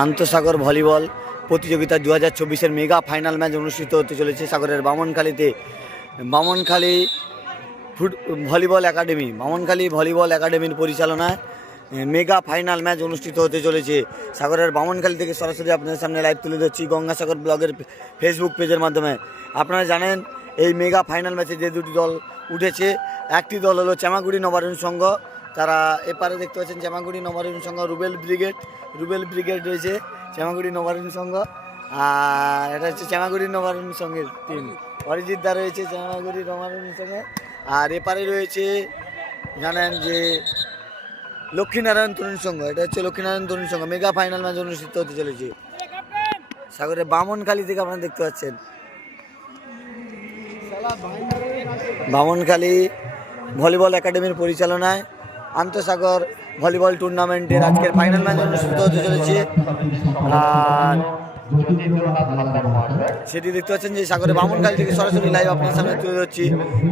আন্তঃসাগর volleyball প্রতিযোগিতা 2024-এর mega final match অনুষ্ঠিত হতে চলেছে সাগরের বামনখালীতে। বামনখালী ভলিবল একাডেমির পরিচালনায় মেগা ফাইনাল ম্যাচ অনুষ্ঠিত হতে চলেছে। সাগরের বামনখালী থেকে সরাসরি আপনাদের সামনে লাইভ তুলে ধরছি গঙ্গাসাগর ব্লগের ফেসবুক পেজের মাধ্যমে। আপনারা জানেন এই মেগা ফাইনাল ম্যাচে যে দুটি দল উঠেছে, একটি দল হলো চামাগুড়ি নবারুণ সংঘ, তারা এপারে দেখতে পাচ্ছেন চামাগুড়ি নবারুণ সংঘ রুবেল ব্রিগেড রয়েছে চামাগুড়ি নবারুণ সংঘ, আর এটা হচ্ছে চামাগুড়ি নবারুণ সংঘের টিম। অরিজিৎ দা রয়েছে চামাগুড়ি নবারুণ সংঘে, আর এপারে রয়েছে জানেন যে লক্ষ্মীনারায়ণ তরুণ সংঘ, এটা হচ্ছে লক্ষ্মীনারায়ণ তরুণ সংঘ। মেগা ফাইনাল ম্যাচ অনুষ্ঠিত হতে চলেছে সাগরে বামনখালী থেকে আপনারা দেখতে পাচ্ছেন। বামনখালী ভলিবল একাডেমির পরিচালনায় আন্তঃসাগর ভলিবল টুর্নামেন্টের আজকের ফাইনাল ম্যাচ অনুষ্ঠিত হতে চলেছে, আর সেটি দেখতে পাচ্ছেন যে সাগরে বামনখালী থেকে সরাসরি লাইভ আপনার সামনে তুলে ধরছি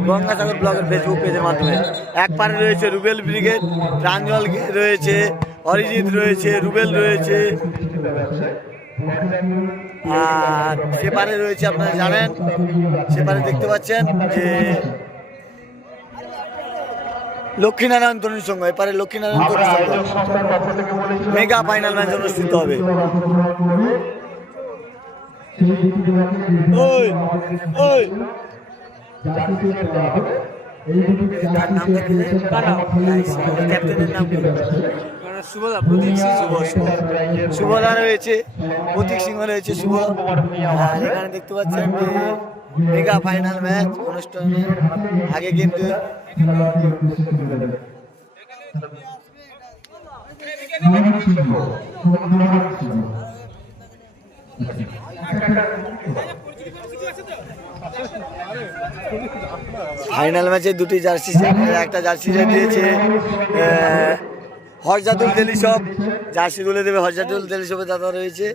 গঙ্গাসাগর ব্লগের ফেসবুক পেজের মাধ্যমে। এক পারে রয়েছে রুবেল ব্রিগেড, প্রাঞ্জল রয়েছে, অরিজিৎ রয়েছে, রুবেল রয়েছে, আর সেপারে রয়েছে আপনারা জানেন, সেপারে দেখতে পাচ্ছেন যে লক্ষ্মীনারায়ণ তরুণ সংঘ, এপারে লক্ষ্মীনারায়ণ তরুণ সংঘ। মেগা ফাইনাল ম্যাচ অনুষ্ঠিত হবে। শুভদা রয়েছে, প্রতীক সিংহ রয়েছে, শুভ। আর এখানে দেখতে পাচ্ছেন যে মেগা ফাইনাল ম্যাচ অনুষ্ঠানের আগে কিন্তু ফাইনাল ম্যাচে দুটি জার্সি, একটা জার্সি দিয়েছে হরজাদুল দেলিসব, জার্সি তুলে দেবে হরজাদুল দেলিসবের দাদা রয়েছে।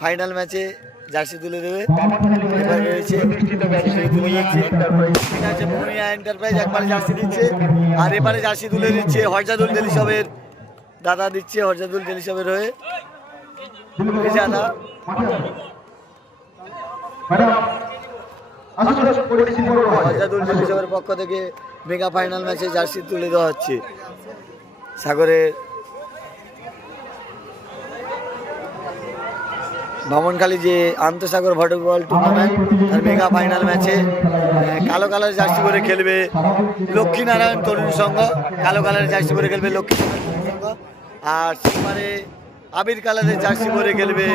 ফাইনাল ম্যাচে জার্সি তুলে দেবে এবার রয়েছে ভূমিয়া এন্টারপ্রাইজ, একবারে জার্সি দিচ্ছে, আর এবারে জার্সি তুলে দিচ্ছে হরজাদুল দেলিসবের দাদা দিচ্ছে, হরজাদুল দেলিসবের হয়ে দাদা। হরজাদুল দেলিসবের পক্ষ থেকে মেগা ফাইনাল ম্যাচে জার্সি তুলে দেওয়া হচ্ছে সাগরের বামনখালী যে আন্তঃসাগর ভলিবল টুর্নামেন্ট তার মেগা ফাইনাল ম্যাচে কালো কালার জার্সি পরে খেলবে লক্ষ্মীনারায়ণ তরুণ সংঘ, কালো কালারের জার্সি পরে খেলবে লক্ষ্মীনারায়ণ তরুণ সংঘ, আর সেবারে আবির কালারের জার্সি পরে খেলবে,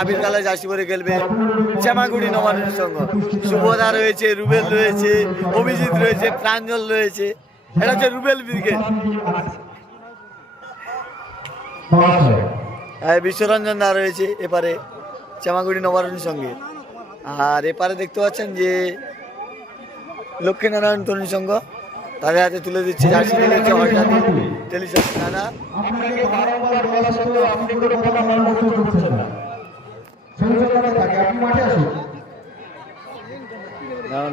আবির কালার জার্সি পরে খেলবে চামাগুড়ি নবারুণ সংঘ। শুভদা রয়েছে, রুবেল রয়েছে, অভিজিৎ রয়েছে, প্রাঞ্জল রয়েছে, এটা হচ্ছে রুবেল ব্রিগেড। বিশ্বরঞ্জন দা রয়েছে এপারে চামাগুড়ি নবারুণ সঙ্গে, আর এপারে দেখতে পাচ্ছেন যে লক্ষ্মীনারায়ণ তরুণ সংঘ, তাদের হাতে তুলে দিচ্ছে জার্সি দিচ্ছে দাদা।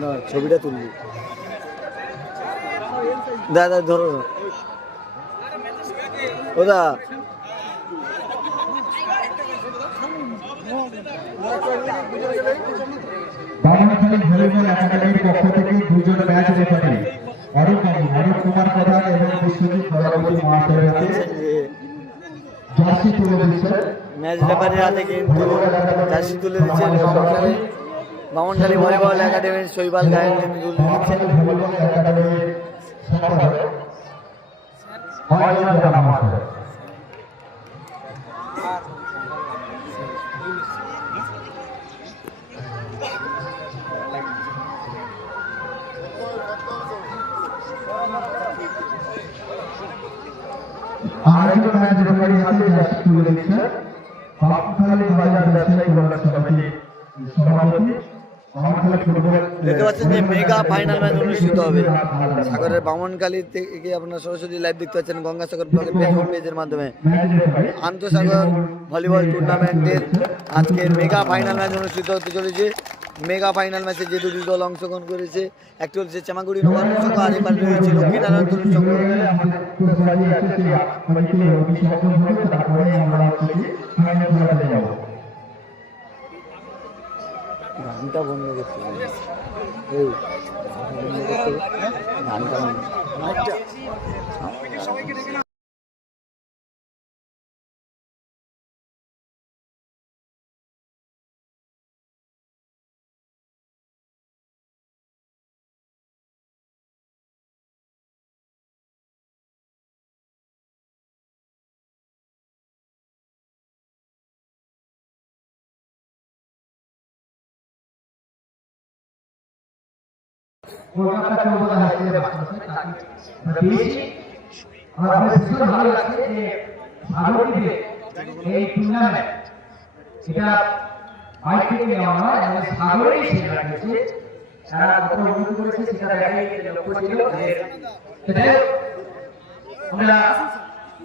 না ছবিটা তুলবি দাদা, ধরো ওদা। বামনখালী ভলিবল একাডেমির পক্ষ থেকে দুজন ম্যাচ রেফারি অরূপ কুমার প্রধান এবং বিশ্বজিৎ সভাপতি মহাশয়ের হাতে জার্সি তুলে দিচ্ছে। ম্যাচ রেফারির হাতে কিন্তু জার্সি তুলে দিচ্ছে বামনখালী ভলিবল একাডেমির শৈবাল গায়ন তুলে দিচ্ছে। আরেকজন ম্যাচ রেফারি হাতে জার্সি তুলে দিচ্ছে বামনখালী বাজার ব্যবসায়ী কল্যাণ সমিতির সভাপতি। দেখতে পাচ্ছেন যে মেগা ফাইনাল ম্যাচ অনুষ্ঠিত হবে সাগরের বামনখালী থেকে। আপনারা সরাসরি লাইভ দেখতে পাচ্ছেন গঙ্গাসাগর ব্লগের ফেসবুক পেজের মাধ্যমে। আন্তঃসাগর ভলিবল টুর্নামেন্টের আজকের মেগা ফাইনাল ম্যাচ অনুষ্ঠিত হতে চলেছে মেগা ফাইনাল ম্যাচে যে দুটি দল অংশগ্রহণ করেছে, একটি হচ্ছে চামাগুড়ি নবান্ন সংঘ আর এবার রয়েছে লক্ষ্মীনারায়ণ তরুণ সংঘ। গানটা বন্ধ করতে হবে। এই গানটা বন্ধ। কলকাতা চৌবাচ্চা হাসপাতালে বাচ্চা তাকে পেয়েছি। আমার ভীষণ ভালো লাগছে যে সাগরদ্বীপে এই টুর্নামেন্ট এটা বাইরে থেকে নেওয়া হয় এবং সাগরেই সেটা হয়েছে। তারা কত উন্নতি করেছে সেটা দেখাই লক্ষ্য ছিল। সেটাই আমরা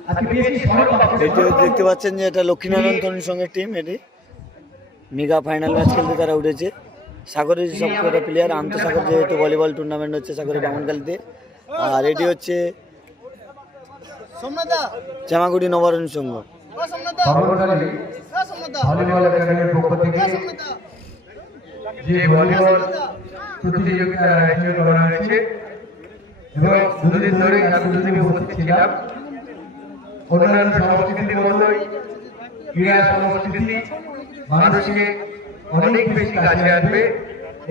আজকে পেয়েছি সরব এটি দেখতে পাচ্ছেন যে এটা লক্ষ্মীনারায়ণ তরুণ সংঘের টিম। এটি মেগা ফাইনাল ম্যাচ খেলতে তারা উঠেছে। সাগরের সবকটা প্লেয়ার, আন্তঃসাগর যেহেতু ভলিবল টুর্নামেন্ট হচ্ছে সাগরের বামনকালিতে। আর এটি হচ্ছে চামাগুড়ি নবান্ন সংঘ। ভলিবল একাডেমির পক্ষ থেকে যে ভলিবল প্রতিযোগিতা আয়োজন করা হয়েছে এবং দুদিন ধরে দুদিন উপস্থিত ছিলাম। অন্যান্য সংস্কৃতির মতোই ক্রীড়া সংস্কৃতি মানুষকে অনেক বেশি কাছে আসবে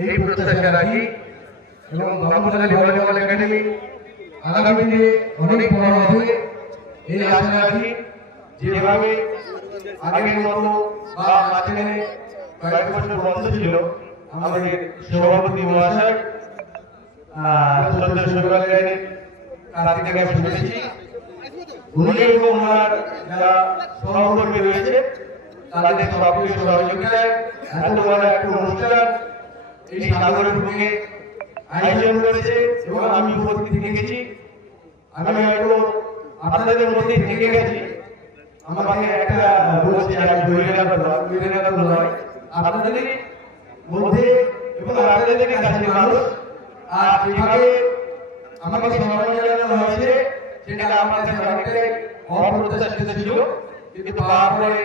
এই প্রত্যাশা রাখি এবং বামনখালী ভলিবল একাডেমি আগামী দিনে অনেক বড় হবে এই আশা রাখি। যেভাবে আগের মতো বা মাঝখানে কয়েক বছর বন্ধ ছিল, আমাদের সভাপতি মহাশয় কার্তিক শুনেছি উনি এবং ওনার যারা সহকর্মী রয়েছে তাদের সক্রিয় সহযোগিতায় এত বড় একটা অনুষ্ঠান এই সাগরের বুকে আয়োজন করেছে এবং আমি উপস্থিত থেকেছি। আমি হয়তো আপনাদের মধ্যে থেকে গেছি, আমাকে একটা বলছে আমি বহিরাগত নয়, আপনাদের মধ্যে এবং আপনাদের কাছে মানুষ। আর যেভাবে আমাকে সম্মান জানানো হয়েছে সেটা আমার কাছে অনেকটাই অপ্রত্যাশিত ছিল, কিন্তু তারপরে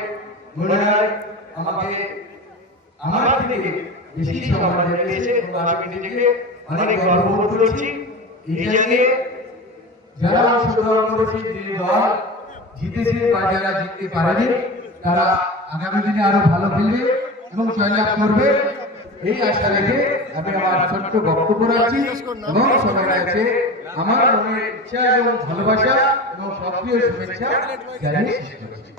মনে হয় আমাকে আমার থেকে বেশি সম্মান জানিয়েছে এবং আমি নিজেকে অনেক গর্ববোধ করছি। এই জায়গায় যারা অংশগ্রহণ করেছে, যে দল জিতেছে বা যারা জিততে পারেনি, তারা আগামী দিনে আরো ভালো খেলবে এবং জয়লাভ করবে এই আশা রেখে আমি আমার ছোট্ট বক্তব্য রাখছি এবং সময় রাখছে আমার মনের ইচ্ছা এবং ভালোবাসা এবং সক্রিয় শুভেচ্ছা জানিয়ে শেষ করছি।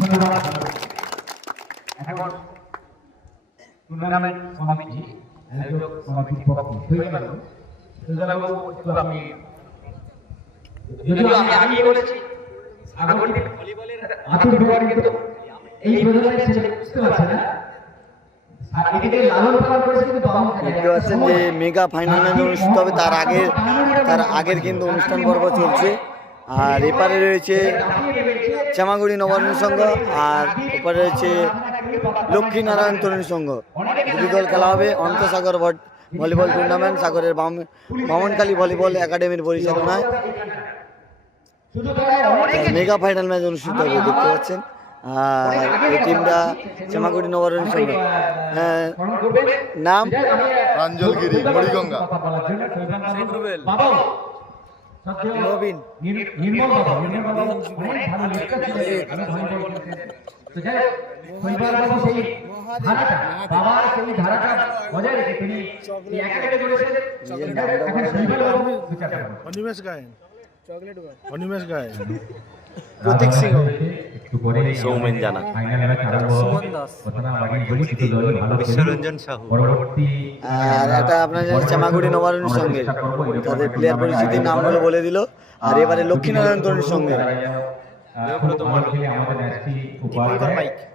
ধন্যবাদ। এখন টুর্নামেন্ট কমিটি আয়োজক কমিটির পক্ষ হয়ে গেল আপনি যদিও আমি আগেই বলেছি সাগরদ্বীপ ভলিবলের আতুর কিন্তু এই প্রজন্মের ছেলে বুঝতে পারছে না। দেখতে পাচ্ছেন যে মেগা ফাইনাল ম্যাচ অনুষ্ঠিত হবে, তার আগের কিন্তু অনুষ্ঠান পর্ব চলছে। আর এপারে রয়েছে চামাগুড়ি নবান্ন সংঘ আর ওপারে রয়েছে লক্ষ্মীনারায়ণ তরুণ সংঘ। দুটি দল খেলা হবে অন্তঃসাগর ভলিবল টুর্নামেন্ট সাগরের বামনখালী ভলিবল একাডেমির পরিচালনায় মেগা ফাইনাল ম্যাচ অনুষ্ঠিত হবে দেখতে পাচ্ছেন। আর এই টিমটা চামাগুড়ি নবান্ন সংঘ। নাম প্রাঞ্জলগিরি মরিগঙ্গা নবীন। অনিমেষ গায়েন অনিমেষ গায়েন প্রতীক সিংহ, সৌমেন জানা, সুমন দাস, বিশ্বরঞ্জন সাহু। আর এটা আপনার চামাগুড়ি নবান্ন সঙ্গে তাদের প্লেয়ার পরিচিতির নামগুলো বলে দিল। আর এবারে লক্ষ্মীনারায়ণ তরুণের সঙ্গে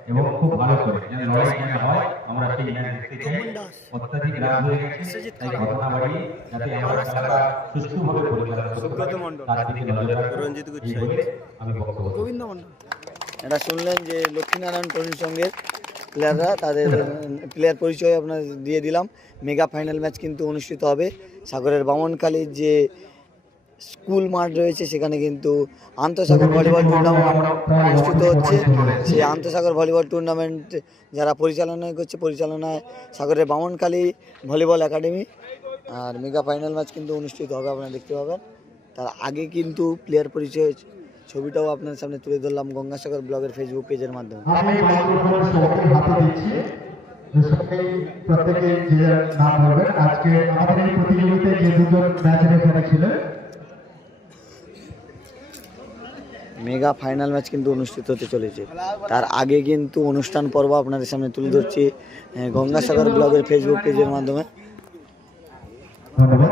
এবং খুব ভালো করে লড়াই হয় আমরা সেই ম্যাচ দেখতে চাই। অত্যাধিক রাত হয়ে গেছে, তাই ঘটনা বাড়ি যাতে আমরা খেলা সুষ্ঠুভাবে পরিচালনা করতে পারি তার দিকে নজর রাখবো। এই বলে আমি বক্তব্য। এটা শুনলেন যে লক্ষ্মীনারায়ণ তরুণ সঙ্গের প্লেয়াররা, তাদের প্লেয়ার পরিচয় আপনার দিয়ে দিলাম। মেগা ফাইনাল ম্যাচ কিন্তু অনুষ্ঠিত হবে সাগরের বামনখালীর যে স্কুল মাঠ রয়েছে, সেখানে কিন্তু আন্তঃসাগর ভলিবল টুর্নামেন্ট অনুষ্ঠিত হচ্ছে। সেই আন্তঃসাগর ভলিবল টুর্নামেন্ট যারা পরিচালনায় সাগরের বামনখালী ভলিবল একাডেমি। আর মেগা ফাইনাল ম্যাচ কিন্তু অনুষ্ঠিত হবে, আপনারা দেখতে পাবেন। তার আগে কিন্তু প্লেয়ার পরিচয় ছবিটাও আপনার সামনে তুলে ধরলাম গঙ্গাসাগর ব্লগের ফেসবুক পেজের মাধ্যমে। আমি মাইক্রোফোন সবাইকে হাতে দিচ্ছি, প্রত্যেকে যে যার নাম বলবেন। আজকে আমাদের এই প্রতিযোগিতায় যে দুজন ম্যাচ রেফারি ছিলেন, মেগা ফাইনাল ম্যাচ কিন্তু অনুষ্ঠিত হতে চলেছে। তার আগে কিন্তু অনুষ্ঠান পর্ব আপনাদের সামনে তুলে ধরছি গঙ্গাসাগর ব্লগের ফেসবুক পেজের মাধ্যমে। ধন্যবাদ।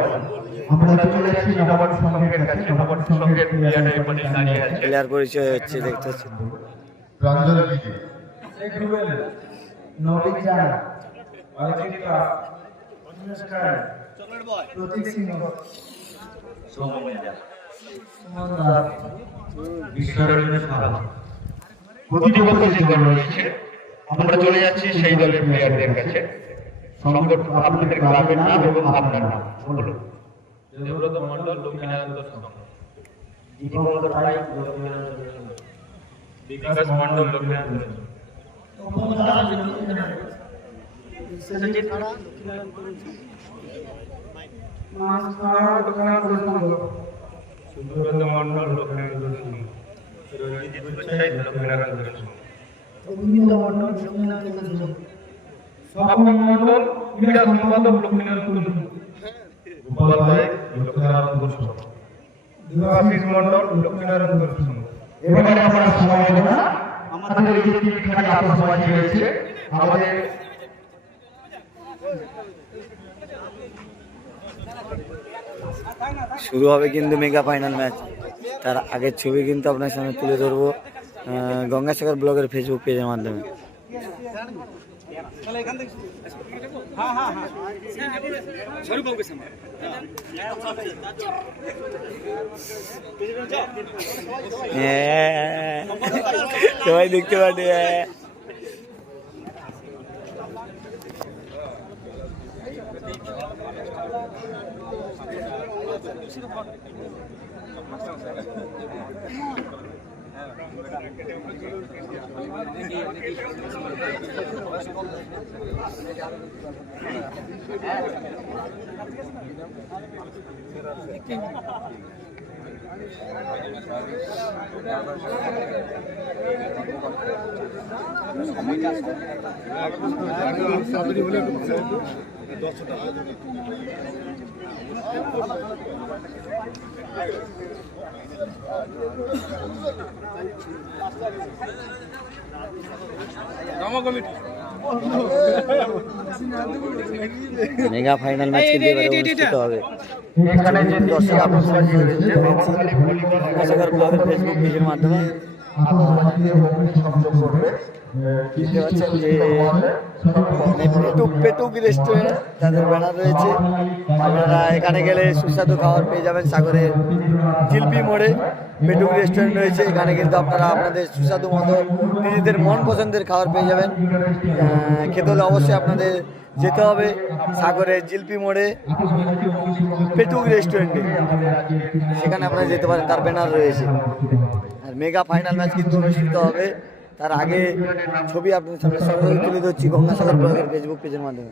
আমরা চলে যাচ্ছি নবাগত সংঘের কাছে। নবাগত সংঘের প্লেয়াররা এখানে দাঁড়িয়ে আছে। প্লেয়ার পরিচয় হচ্ছে, দেখতে পাচ্ছেন। প্রাঞ্জলগিরি, নবীন জানা, অনিমেষ গায়েন, প্রতীক সিংহ, প্রতিযোগিতা যে দল রয়েছে, আমরা চলে যাচ্ছি সেই দলের প্লেয়ারদের কাছে। সংগঠন আপনাদের ক্লাবের নাম এবং আপনার নাম বলুন। দেবব্রত মন্ডল, লক্ষ্মীনারায়ণ সংঘ। দীপঙ্কর রায়, লক্ষ্মীনারায়ণ সংঘ। বিকাশ মন্ডল, লক্ষ্মীনারায়ণ সংঘ। সুব্রত মন্ডল, লক্ষ্মীনারায়ণ সংঘ। রঞ্জিত গোসাই, লক্ষ্মীনারায়ণ সংঘ। স্বপন মন্ডল, ক্রীড়া সম্পাদক, লক্ষ্মীনারায়ণ সংঘ। উপাধ্যায়, লক্ষ্মীনারায়ণ সংঘ। দেবাশিস মন্ডল, লক্ষ্মীনারায়ণ সংঘ। এবারে আমরা সময় দেব না, আমাদের এই যে তিনখানি আতশবাজি রয়েছে, আমাদের শুরু হবে কিন্তু মেগা ফাইনাল ম্যাচ। তার আগের ছবি কিন্তু আপনার সামনে তুলে ধরবো গঙ্গাসাগর ব্লগের ফেসবুক পেজের মাধ্যমে। সবাই দেখতে পাবে। মেগা ফাইনাল ম্যাচ কিন্তু এবারে অনুষ্ঠিত হবে। এখানে যে দর্শক আতশবাজি রয়েছে, বামনখালী ভলিবল গঙ্গাসাগর ব্লগের ফেসবুক পেজের মাধ্যমে আতশবাজি দিয়ে অগ্নি সংযোগ করবে। দেখতে পাচ্ছেন যে পেটুক রেস্টুরেন্ট তাদের ব্যানার রয়েছে। আপনারা এখানে গেলে সুস্বাদু খাবার পেয়ে যাবেন। সাগরের জিলপি মোড়ে পেটুক রেস্টুরেন্ট রয়েছে, এখানে কিন্তু আপনারা আপনাদের সুস্বাদু মতো নিজেদের মন পছন্দের খাবার পেয়ে যাবেন। খেতে হলে অবশ্যই আপনাদের যেতে হবে সাগরের জিলপি মোড়ে পেটুক রেস্টুরেন্টে, সেখানে আপনারা যেতে পারেন, তার ব্যানার রয়েছে। আর মেগা ফাইনাল ম্যাচ কিন্তু অনুষ্ঠিত হবে। তার আগে ছবি আপনাদের সামনে সরাসরি তুলে ধরছি গঙ্গাসাগর ব্লগের ফেসবুক পেজের মাধ্যমে।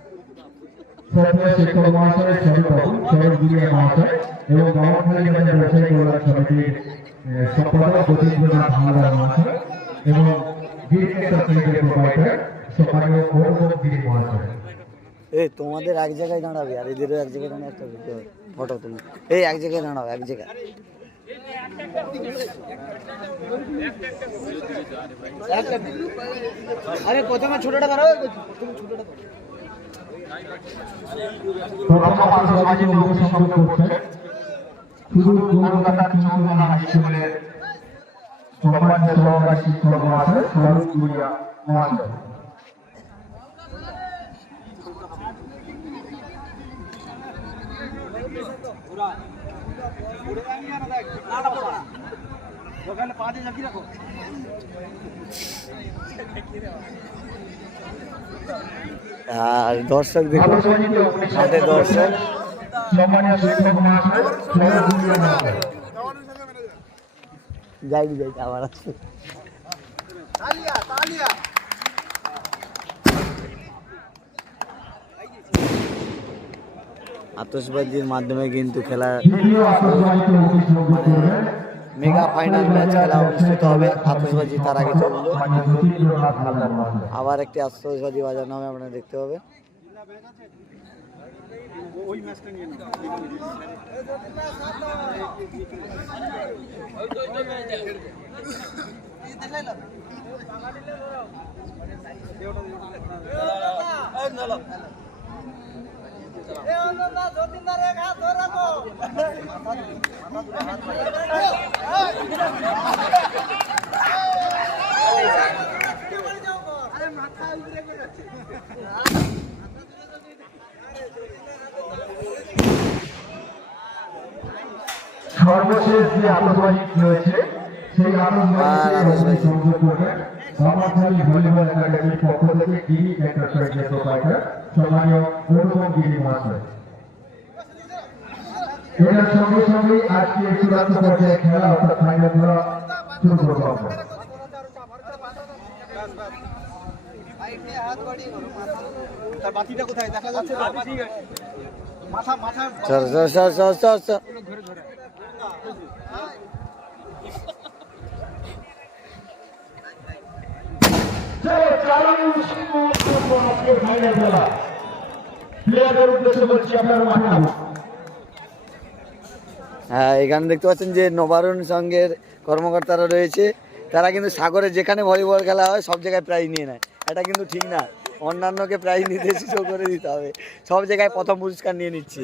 শ্রদ্ধেয় শিক্ষক মহাশয়, স্বরূপবাবু, স্বরূপগিরি মহাশয় এবং বামনখালী বাজার ব্যবসায়ী কল্যাণ সমিতির সম্পাদক জ্যোতির্ময় হালদার মহাশয় এবং বীরকেশ্বর কেন্দ্রের প্রোভাইডার সম্মানীয় গৌরবগিরি মহাশয়। এই তোমাদের এক জায়গায় দাঁড়াবে আর এদেরও এক জায়গায় দাঁড়িয়ে একটা ফটো তুলি। এই এক জায়গায় দাঁড়াও, এক জায়গায়। আরে প্রথমে ছোটটা দাঁড়াও, ছোটটা প্রথম আতশবাজি অগ্নিসংযোগ করছেন শুধু কলকাতার চৌমাথা হাই স্কুলের সম্মানীয় সহকারী শিক্ষক মহাশয় স্বরূপ গুড়িয়া মহাশয়। আর দর্শক দেখুন, হাতে দর্শক। সম্মানীয় শিক্ষক মহাশয় যাই আবার আসছে। আতশবাজির মাধ্যমে কিন্তু খেলা মেগা ফাইনাল ম্যাচ খেলা অনুষ্ঠিত হবে। আতশবাজি তার আগে চললো, আবার একটি আতশবাজি বাজানো হবে, আপনারা দেখতে পাবেন। সর্বশেষ যে আতশবাজি হয়েছে সেই আতশবাজি সংযোগ করবে বামনখালী ভলিবল একাডেমির পক্ষ থেকে গিরি এন্টারপ্রাইজের প্রোপাইটার সম্মানীয় অনুপম গিরি মহাশয়। এটার সঙ্গে সঙ্গে আজকে চূড়ান্ত পর্যায়ে খেলা অর্থাৎ ফাইনাল খেলা শুরু করবো আমরা। স্যার হ্যাঁ, এখানে দেখতে পাচ্ছেন যে নবারুণ সংঘের কর্মকর্তারা রয়েছে। তারা কিন্তু সাগরে যেখানে ভলিবল খেলা হয় সব জায়গায় প্রাইজ নিয়ে নেয়। এটা কিন্তু ঠিক না, অন্যান্যকে প্রাইজ নিতে সুযোগ করে দিতে হবে। সব জায়গায় প্রথম পুরস্কার নিয়ে নিচ্ছি,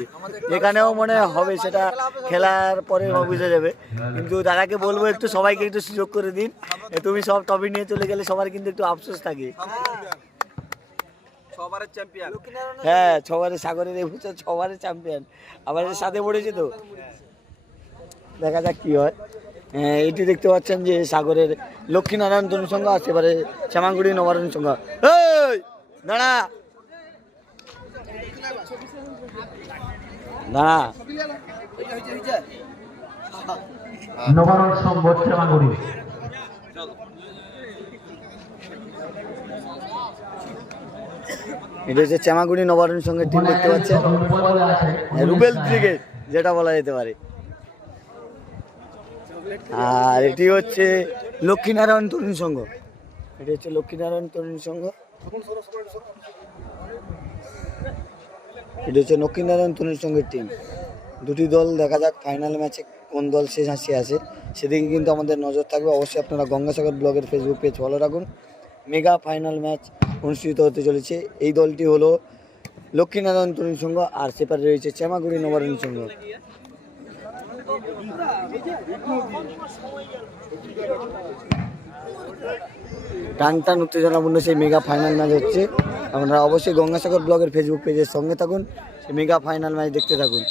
এখানেও মনে হবে, সেটা খেলার পরে বুঝে যাবে। কিন্তু দাদাকে বলবো একটু সবাইকে একটু সুযোগ করে দিন। তুমি সব ট্রফি নিয়ে চলে গেলে সবার কিন্তু একটু আফসোস থাকে। হ্যাঁ, ছবারের সাগরের এবছর ছবারের চ্যাম্পিয়ন, আবার এর সাথে পড়েছে তো, দেখা যাক কি হয়। এটি দেখতে পাচ্ছেন যে সাগরের লক্ষ্মীনারায়ণ তরুণ সংঘ আছে, এবারে শ্যামাগুড়ি নবারুণ সংঘ। দাঁড়া দাঁড়া, নবারুণ সংঘ শ্যামাগুড়ি। এটা হচ্ছে শ্যামাগুড়ি নবারুণ সংঘের টিম দেখতে পাচ্ছেন, রুবেল ব্রিগেড যেটা বলা যেতে পারে। আর এটি হচ্ছে লক্ষ্মীনারায়ণ তরুণ সংঘ, এটি হচ্ছে লক্ষ্মীনারায়ণ তরুণ সংঘ, এটি হচ্ছে লক্ষ্মীনারায়ণ তরুণ সংঘের টিম। দুটি দল, দেখা যাক ফাইনাল ম্যাচে কোন দল শেষ হাসি আসে, সেদিকে কিন্তু আমাদের নজর থাকবে। অবশ্যই আপনারা গঙ্গাসাগর ব্লগের ফেসবুক পেজ ফলো রাখুন। মেগা ফাইনাল ম্যাচ অনুষ্ঠিত হতে চলেছে। এই দলটি হলো লক্ষ্মীনারায়ণ তরুণ সংঘ, আর সেপারে রয়েছে শ্যামাগুড়ি নবারুণ সংঘ। টান টান উত্তেজনাপূর্ণ সেই মেগা ফাইনাল ম্যাচ হচ্ছে। আপনারা অবশ্যই গঙ্গাসাগর ব্লগের ফেসবুক পেজের সঙ্গে থাকুন, সেই মেগা ফাইনাল ম্যাচ দেখতে থাকুন।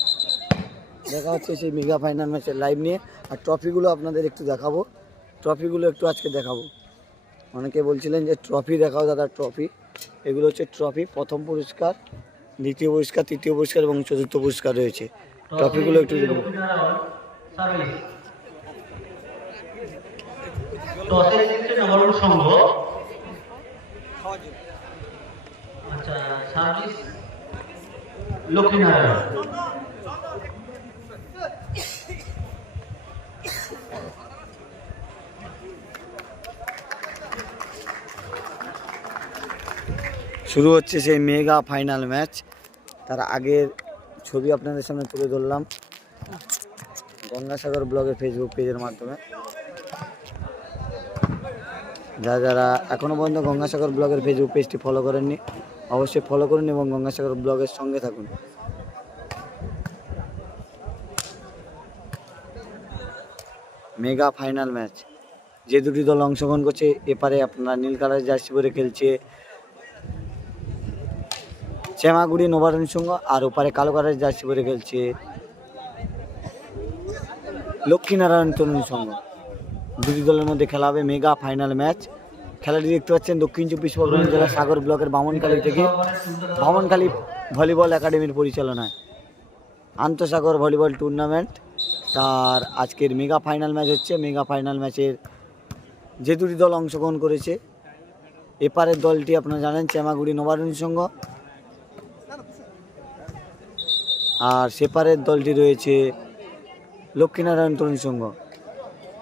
দেখা হচ্ছে সেই মেগা ফাইনাল ম্যাচের লাইভ নিয়ে। আর ট্রফিগুলো আপনাদের একটু দেখাবো, ট্রফিগুলো একটু আজকে দেখাবো। অনেকে বলছিলেন যে ট্রফি দেখাও দাদা, ট্রফি। এগুলো হচ্ছে ট্রফি, প্রথম পুরস্কার, দ্বিতীয় পুরস্কার, তৃতীয় পুরস্কার এবং চতুর্থ পুরস্কার রয়েছে। ট্রফিগুলো একটু দেখবো। আচ্ছা, সার্ভিস লক্ষ্মীনারায়ণ। শুরু হচ্ছে সেই মেগা ফাইনাল ম্যাচ। তার আগের ছবি আপনাদের সামনে তুলে ধরলাম গঙ্গাসাগর ব্লগের ফেসবুক পেজের মাধ্যমে। যারা এখনও পর্যন্ত গঙ্গাসাগর ব্লগের ফেসবুক পেজটি ফলো করেননি, অবশ্যই ফলো করুন এবং গঙ্গাসাগর ব্লগের সঙ্গে থাকুন। মেগা ফাইনাল ম্যাচ, যে দুটি দল অংশগ্রহণ করছে, এপারে আপনারা নীল কালারের জার্সি পরে খেলছে শ্যামাগুড়ি নবারুণ সংঘ, আর ওপারে কালো কালারের জার্সি পরে খেলছে লক্ষ্মীনারায়ণ তরুণ সংঘ। দুটি দলের মধ্যে খেলা হবে মেগা ফাইনাল ম্যাচ। খেলাটি দেখতে পাচ্ছেন দক্ষিণ চব্বিশ পরগনা জেলার সাগর ব্লকের বামনখালী থেকে বামনখালী ভলিবল একাডেমির পরিচালনায় আন্তঃসাগর ভলিবল টুর্নামেন্ট তার আজকের মেগা ফাইনাল ম্যাচ হচ্ছে। মেগা ফাইনাল ম্যাচের যে দুটি দল অংশগ্রহণ করেছে, এপারের দলটি আপনারা জানেন চেমাগুড়ি নবারুণ সংঘ, আর সেপারের দলটি রয়েছে লক্ষ্মীনারায়ণ তরুণ সংঘ।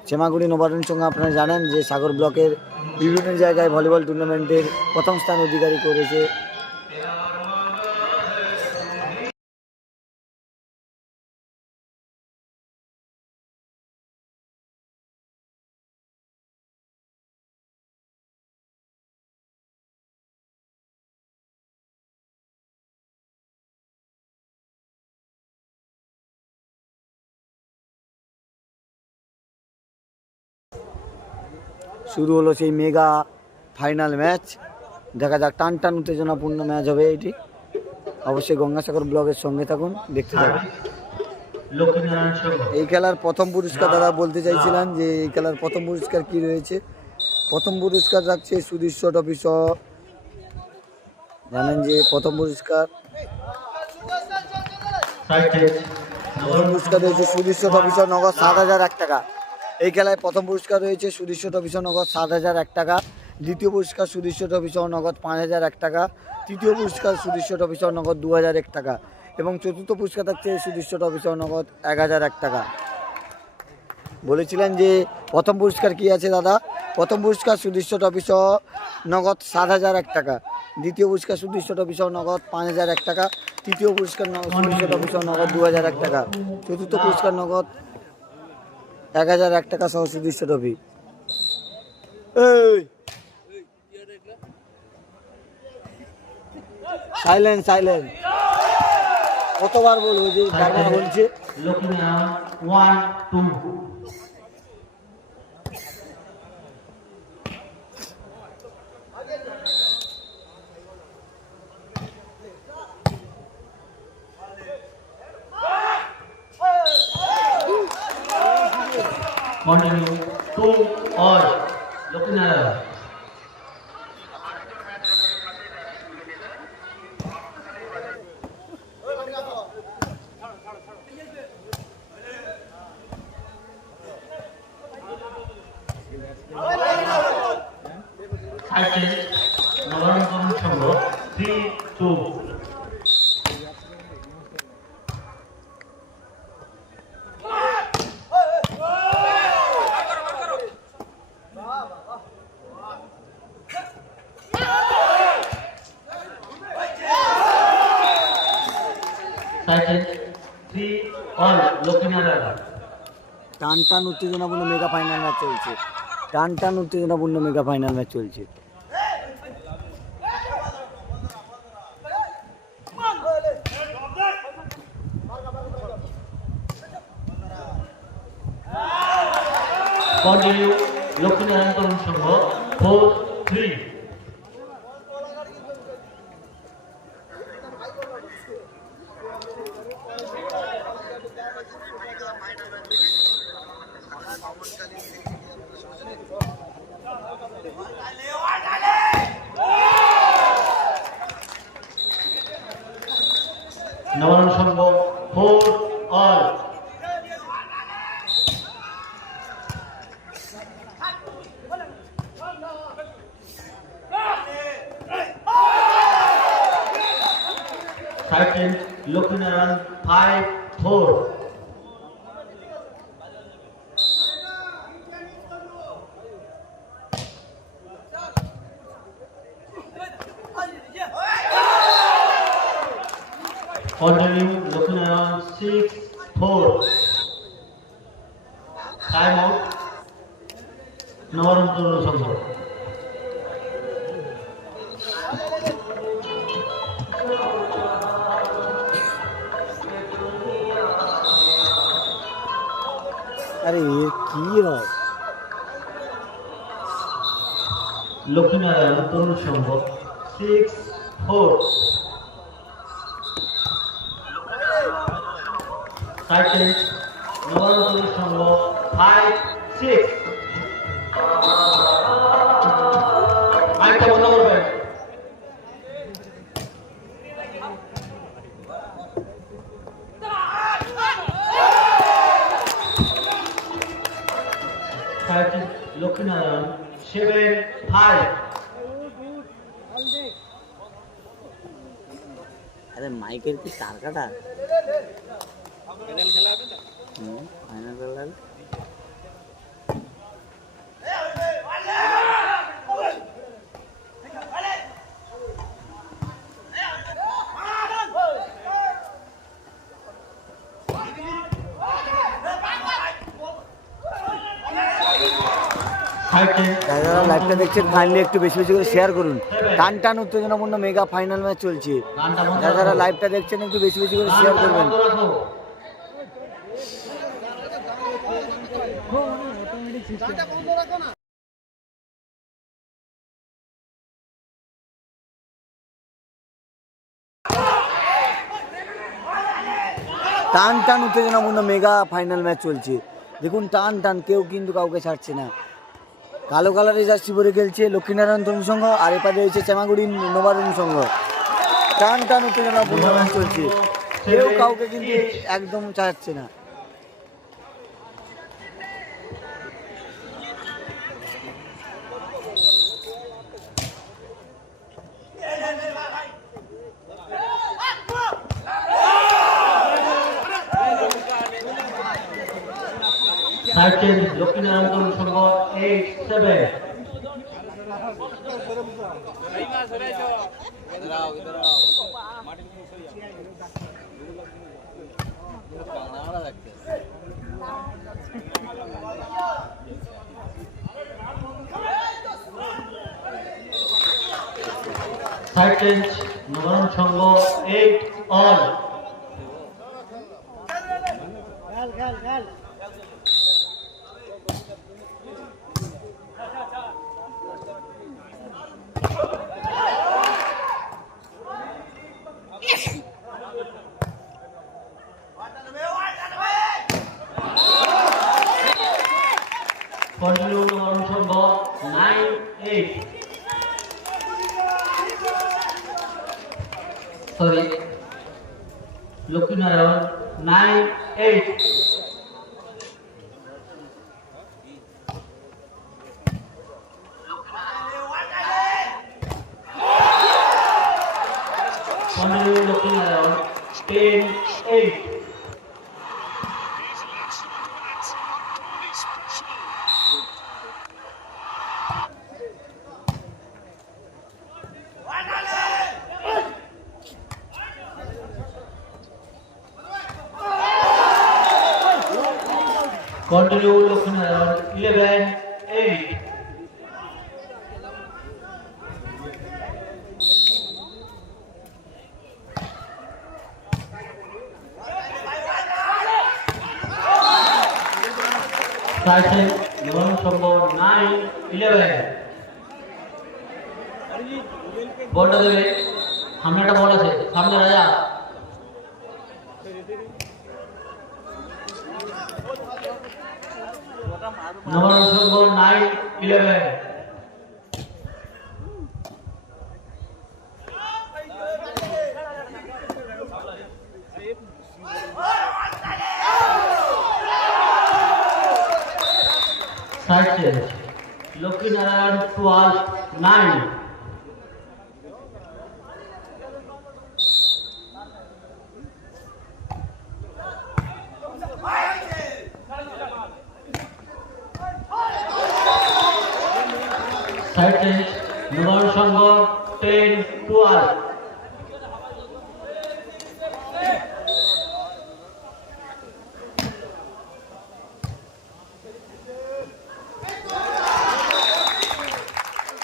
চেমাগুড়ি নবারুণ সংঘ আপনারা জানেন যে সাগর ব্লকের বিভিন্ন জায়গায় ভলিবল টুর্নামেন্টের প্রথম স্থান অধিকারী করেছে। শুরু হলো সেই মেগা ফাইনাল ম্যাচ। দেখা যাক, টান টান উত্তেজনাপূর্ণ ম্যাচ হবে এটি। অবশ্যই গঙ্গাসাগর ব্লকের সঙ্গে থাকুন, দেখতে থাকুন। লক্ষ্মীনারায়ণ সংঘ এই খেলার প্রথম পুরস্কার দাদা বলতে চাইছিলাম যে এই খেলার প্রথম পুরস্কার কি রয়েছে। প্রথম পুরস্কার রাখছে সুদৃশ্য ট্রফি সহ, জানেন যে প্রথম পুরস্কার রয়েছে সুদৃশ্য ট্রফি সহ নগদ 7,001 টাকা। এই খেলায় প্রথম পুরস্কার রয়েছে সুদৃশ্য ট্রফি সহ নগদ 7,001 টাকা। দ্বিতীয় পুরস্কার সুদৃশ্য ট্রফি সহ নগদ 5,001 টাকা। তৃতীয় পুরস্কার সুদৃশ্য ট্রফি সহ নগদ 2,001 টাকা এবং চতুর্থ পুরস্কার থাকছে সুদৃশ্য ট্রফি সহ নগদ 1,001 টাকা। বলেছিলেন যে প্রথম পুরস্কার কি আছে দাদা? প্রথম পুরস্কার সুদৃশ্য ট্রফি সহ নগদ 7,001 টাকা। দ্বিতীয় পুরস্কার সুদৃশ্য ট্রফি সহ নগদ 5,001 টাকা। তৃতীয় পুরস্কার সুদৃশ্য ট্রফি সহ নগদ 2,001 টাকা। চতুর্থ পুরস্কার নগদ 1,001 টাকা সহ সুদৃশ্য ট্রফি। সাইলেন্ট সাইলেন্ট, কতবার বলবো যে বারবার বলছে। লক্ষ্মীনারায়ণ 1, 2 continue 2 all লক্ষ্মীনারায়ণ নবারুণ সংঘ 3, 2 3 all লক্ষ্মীনারায়ণ। টান টান উত্তেজনাপূর্ণ মেগা ফাইনাল ম্যাচ চলছে। টান টান উত্তেজনাপূর্ণ মেগা ফাইনাল ম্যাচ চলছে। continue Lakshminarayan Tarun Sangha 4, 3 Nabarun Sangha 4 all second Lakshminarayan 5, 4 continue Lakshminarayan 6, 4 time out Nabarun Tarun Sangha. আরে কি হয়? লক্ষ্মীনারায়ণ তরুণ সংঘ 6, 4 second নবারুণ তরুণ সংঘ 5, 6 লক্ষ্মীনারায়ণ 7-5। আরে মাইকের কি তার কাটা? ফাইনাল খেলা হবে তো? ফাইনাল খেলা হবে। যারা লাইভটা দেখছেন কাইন্ডলি একটু বেশি বেশি করে শেয়ার করুন। টান টান উত্তেজনাপূর্ণ মেগা ফাইনাল ম্যাচ চলছে। যারা লাইভটা দেখছেন একটু বেশি বেশি করে শেয়ার করবেন। টান টান উত্তেজনাপূর্ণ মেগা ফাইনাল ম্যাচ চলছে। দেখুন টান টান, কেউ কিন্তু কাউকে ছাড়ছে না। কালো কালারের জার্সি পরে খেলছে লক্ষ্মীনারায়ণ তরুণ সংঘ, আর এপারে রয়েছে চেমাগুড়ি নবারুণ সংঘ। টান টান উত্তেজনাপূর্ণ ম্যাচ চলছে, কেউ কাউকে কিন্তু একদম ছাড়ছে না। লক্ষ্মীনারায়ণ তরুণ সংঘ 8-7। নবারুণ সংঘ 8-all। নবারুণ সংঘ 9-8। Sorry, Lakshminarayan 9-8। Lakshminarayan 10-8। Continue Lukhinarayan 11-8. Sachin Nirvan Sambhav 9-11. বলটা দেবে, সামনে একটা বল আছে, সামনে রাজা। Nabarun Sangha 9-11। Side change, Lakshminarayan 12-9। Side change, Nabarun Sangha 10-12।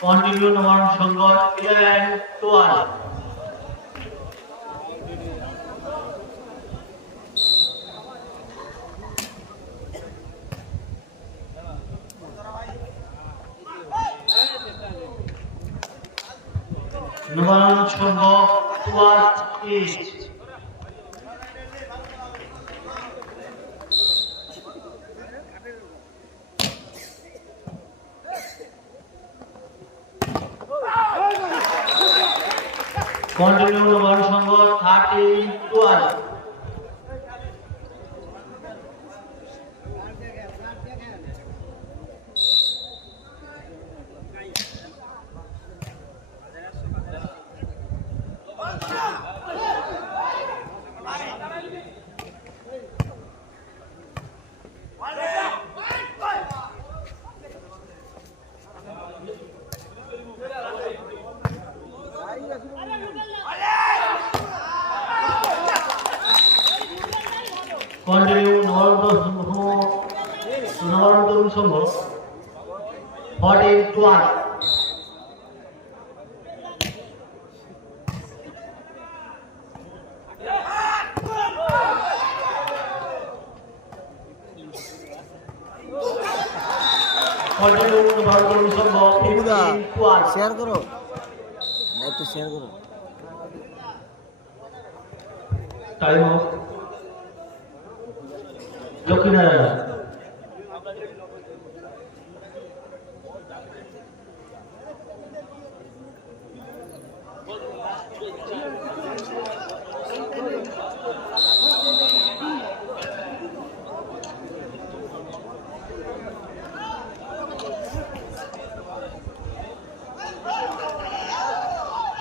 Continue Nabarun Sangha 11-12। Nabarun Sangha 12-8। Continue Nabarun Sangha 13-12। Sangha 14-1। Continue Nabarun Tarun Sangha 15-1। Share করো, একটু শেয়ার করো। Time out Lakshminarayan.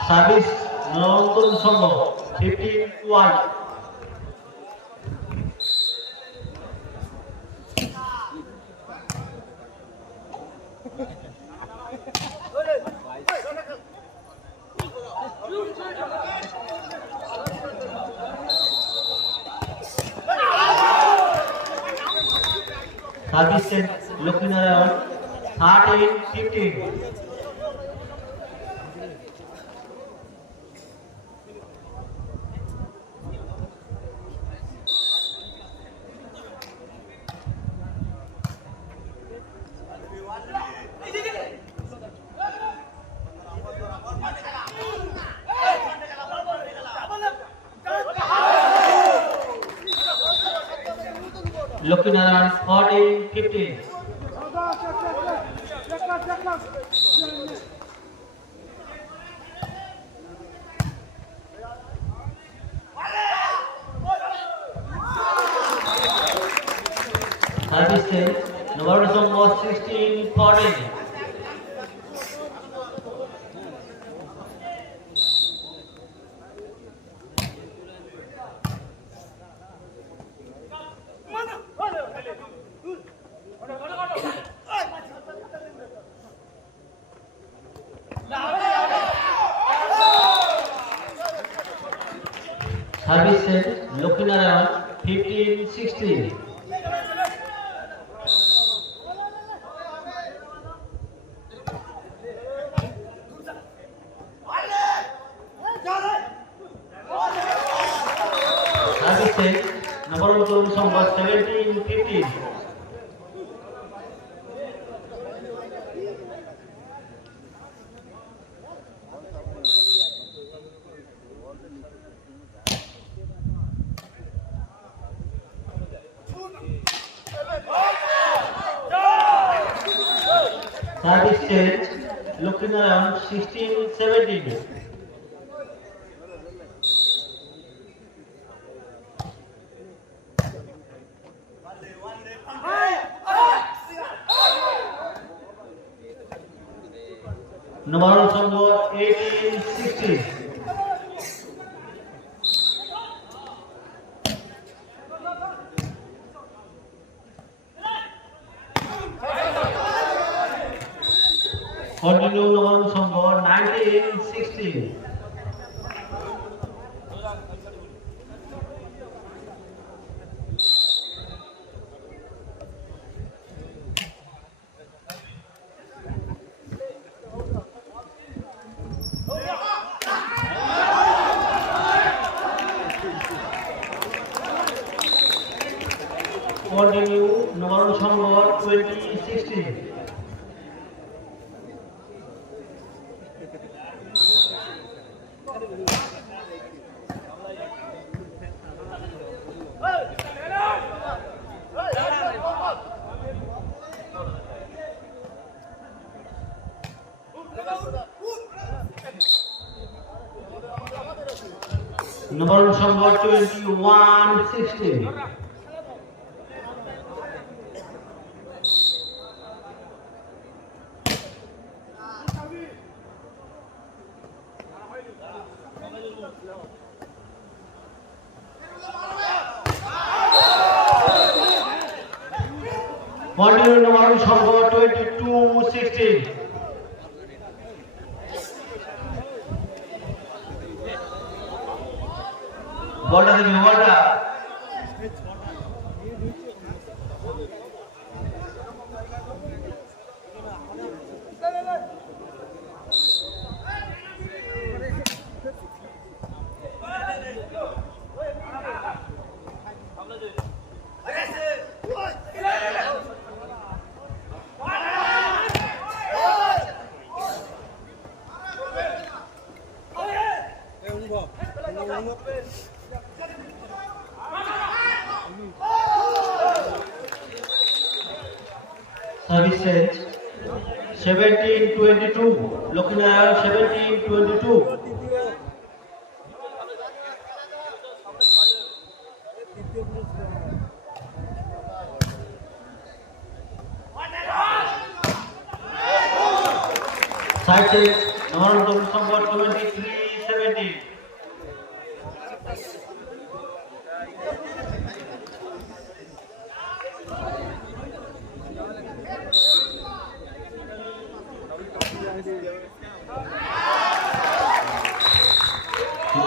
Service Nabarun Tarun Sangha 15-1। Service set Lakshminarayan 13-15। Lakshminarayan 14-15। Service set Nabarun Sangha 16-14। Service set Lakshminarayan 15-16। Service set Nabarun Tarun Sangha 17-15। Service set Lakshminarayan 16-17। Nabarun সংঘ 18-16। কন্টিনিউ নবারুণ সংঘ 19-16। কন্টিনিউ নবারুণ সংঘ 20-16। নবারুণ সংঘ 21-16। কন্টিনিউ নবারুণ সংঘ 22-16। বলটা দেখি বলটা Service change. 17-22. Lokhinarayan 17-22. Side change. Navarunatol Sangha 23-17.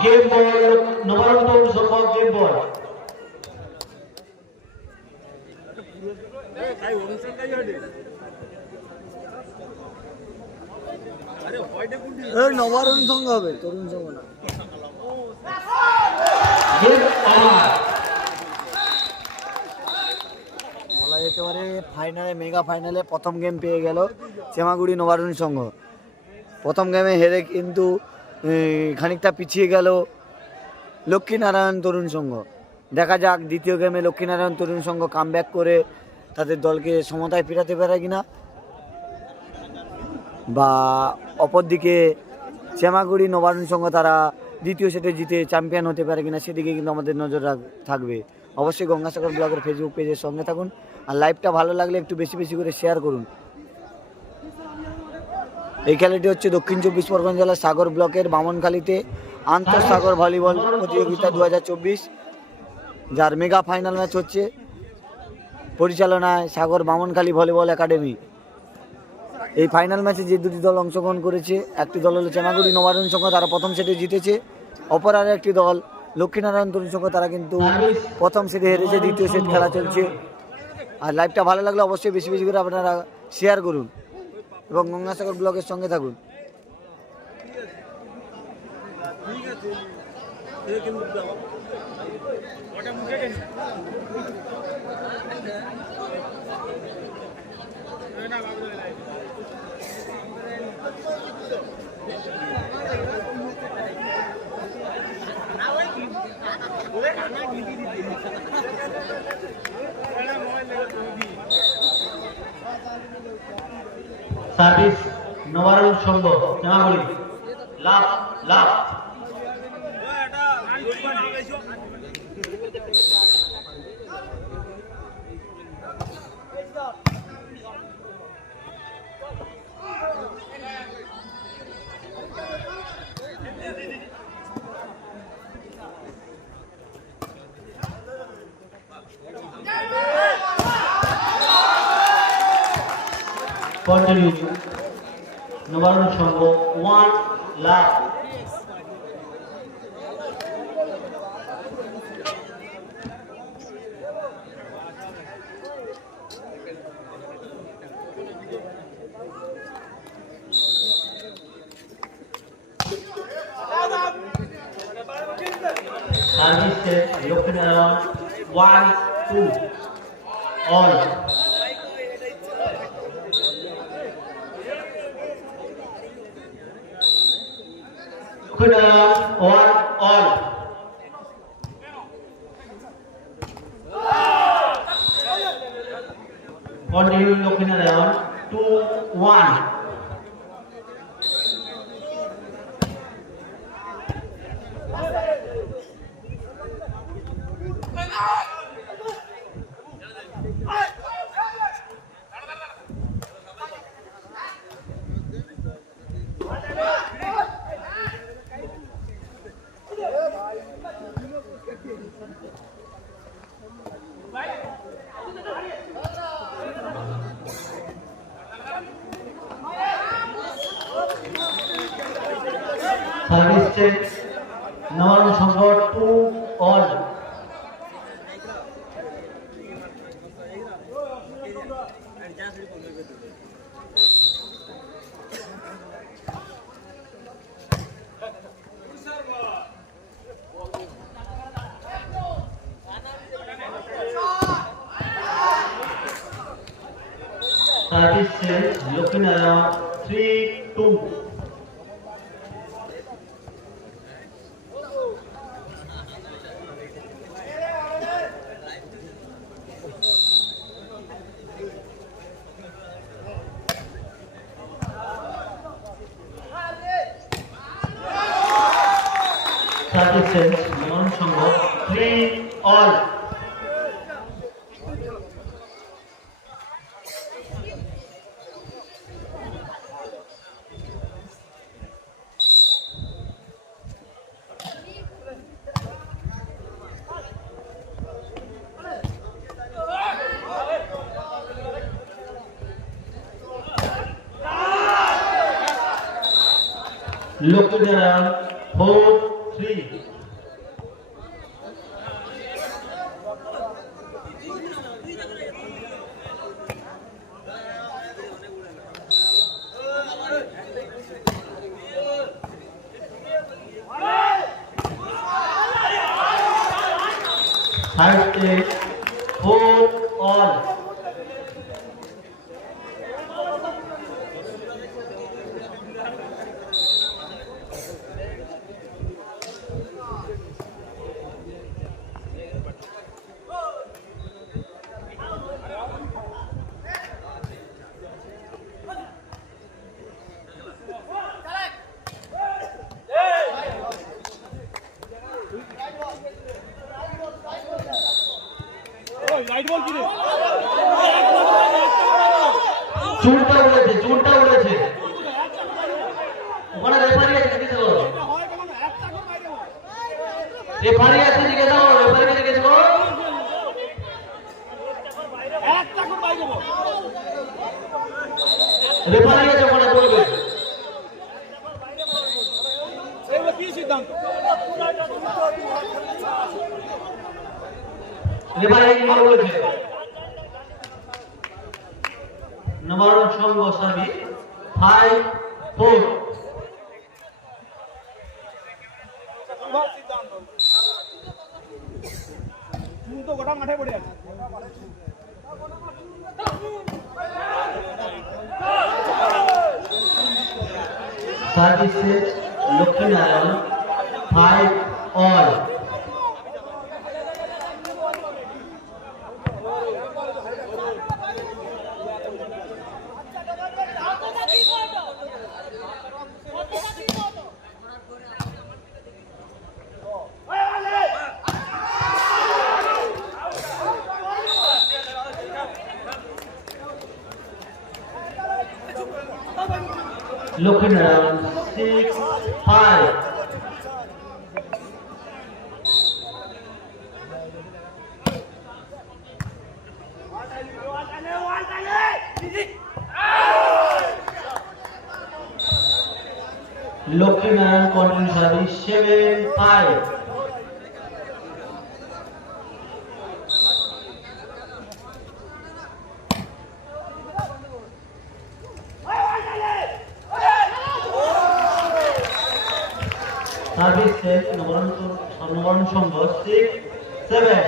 Game ball, Navarunatol Sangha game ball. Nabarun সংঘ হবে, তরুণ সংঘ না। Game over. বলা যেতে পারে ফাইনালে, mega ফাইনালে প্রথম গেম পেয়ে গেল চেমাগুড়ি নবারুণ সংঘ। প্রথম গেমে হেরে কিন্তু খানিকটা পিছিয়ে গেল লক্ষ্মীনারায়ণ তরুণ সংঘ। দেখা যাক দ্বিতীয় গেমে লক্ষ্মীনারায়ণ তরুণ সংঘ কামব্যাক করে তাদের দলকে সমতায় ফেরাতে পারে কিনা, বা অপরদিকে চেমাগুড়ি নবারুণ সংঘ তারা দ্বিতীয় সেটে জিতে চ্যাম্পিয়ন হতে পারে কিনা, সেদিকে কিন্তু আমাদের নজর থাকবে। অবশ্যই গঙ্গাসাগর ব্লগের ফেসবুক পেজের সঙ্গে থাকুন, আর লাইভটা ভালো লাগলে একটু বেশি বেশি করে শেয়ার করুন। এই খেলাটি হচ্ছে দক্ষিণ 24 পরগনা জেলার সাগর ব্লকের বামনখালীতে আন্তঃসাগর ভলিবল প্রতিযোগিতা 2024, যার মেগা ফাইনাল ম্যাচ হচ্ছে। পরিচালনায় সাগর বামনখালী ভলিবল একাডেমি। এই ফাইনাল ম্যাচে যে দুটি দল অংশগ্রহণ করেছে, একটি দল হলো চেমাগুড়ি নবারুণ সংঘ, তারা প্রথম সেটে জিতেছে। অপর আর একটি দল লক্ষ্মীনারায়ণ তরুণ সংঘ, তারা কিন্তু প্রথম সেটে হেরেছে, দ্বিতীয় সেট খেলা চলছে। আর লাইভটা ভালো লাগলে অবশ্যই বেশি বেশি করে আপনারা শেয়ার করুন এবং গঙ্গাসাগর ব্লগের সঙ্গে থাকুন। Service Navarun Sangha Jamaguri. Last. Continue. Navarun Sangha 1 lap. Service set looking around 1-2 all. Looking around 1 all. Continue looking around 2-1. Service check. Navarun Sangha 2 all. Lakshminarayan 3-2। Service change মনোরম সংঘ 3-all। Lakshminarayan 4-3। Third stage 4-all। চুনটা উড়েছে ওখানে referee আছে জিজ্ঞেস করো referee আছে জিজ্ঞেস করো রেফারিকে জিজ্ঞেস করো রেফারি আছে ওখানে বলবে রেফারি কি বলেছে Nabarun Sangha service 5-4। Service Lakshminarayan 5-all। Lakshminarayan 6-5। Lakshminarayan continue service 7-5। Service set Nabarun Sangha 6-7।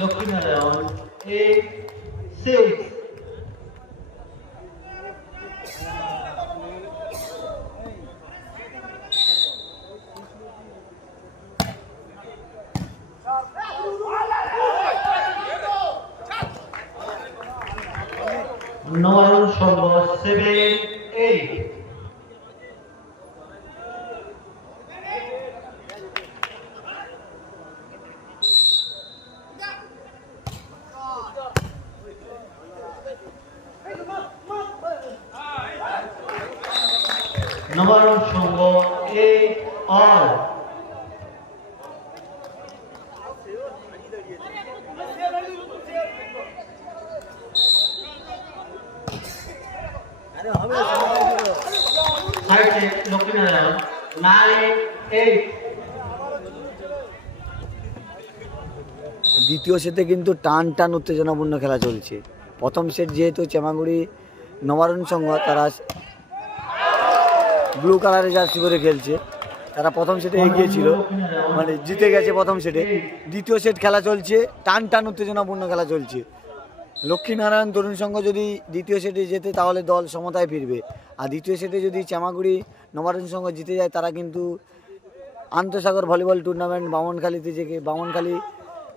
Lakshminarayan 8-6। Nabarun Sangha 7-8। Nabarun Sangha 8-all। Side check Lakshminarayan 9-8। দ্বিতীয় সেটে কিন্তু টান টান উত্তেজনাপূর্ণ খেলা চলছে। প্রথম সেট যেহেতু চেমাগুড়ি নবারুণ সংঘ তারা ব্লু কালারে জার্সি করে খেলছে, তারা প্রথম সেটে এগিয়ে ছিল, মানে জিতে গেছে প্রথম সেটে। দ্বিতীয় সেট খেলা চলছে, টান টান উত্তেজনাপূর্ণ খেলা চলছে। লক্ষ্মীনারায়ণ তরুণ সংঘ যদি দ্বিতীয় সেটে জেতে তাহলে দল সমতায় ফিরবে, আর দ্বিতীয় সেটে যদি চেমাগুড়ি নবারুণ সংঘ জিতে যায় তারা কিন্তু আন্তঃসাগর ভলিবল টুর্নামেন্ট বামনখালীতে যে বামনখালী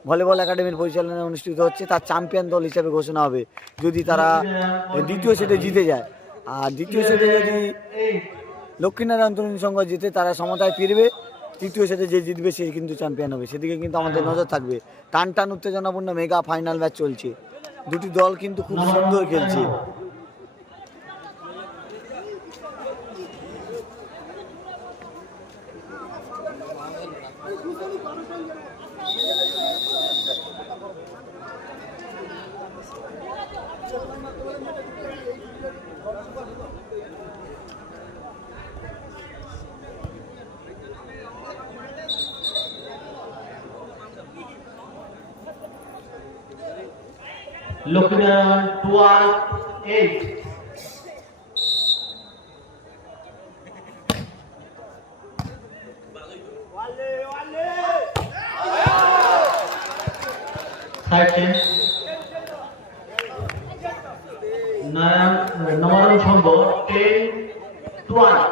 ভলিবল একাডেমির পরিচালনায় অনুষ্ঠিত হচ্ছে তার চ্যাম্পিয়ন দল হিসেবে ঘোষণা হবে যদি তারা দ্বিতীয় সেটে জিতে যায়। আর দ্বিতীয় সেটে যদি লক্ষ্মীনারায়ণ তরুণ সংঘ জিতে তারা সমতায় ফিরবে, তৃতীয় সেটে যে জিতবে সে কিন্তু চ্যাম্পিয়ন হবে। সেদিকে কিন্তু আমাদের নজর থাকবে। টান টান উত্তেজনাপূর্ণ মেগা ফাইনাল ম্যাচ চলছে, দুটি দল কিন্তু খুব সুন্দর খেলছে। লক্ষ্মীনারায়ণ 12-8। Side check Nabarun Sangha 10-12।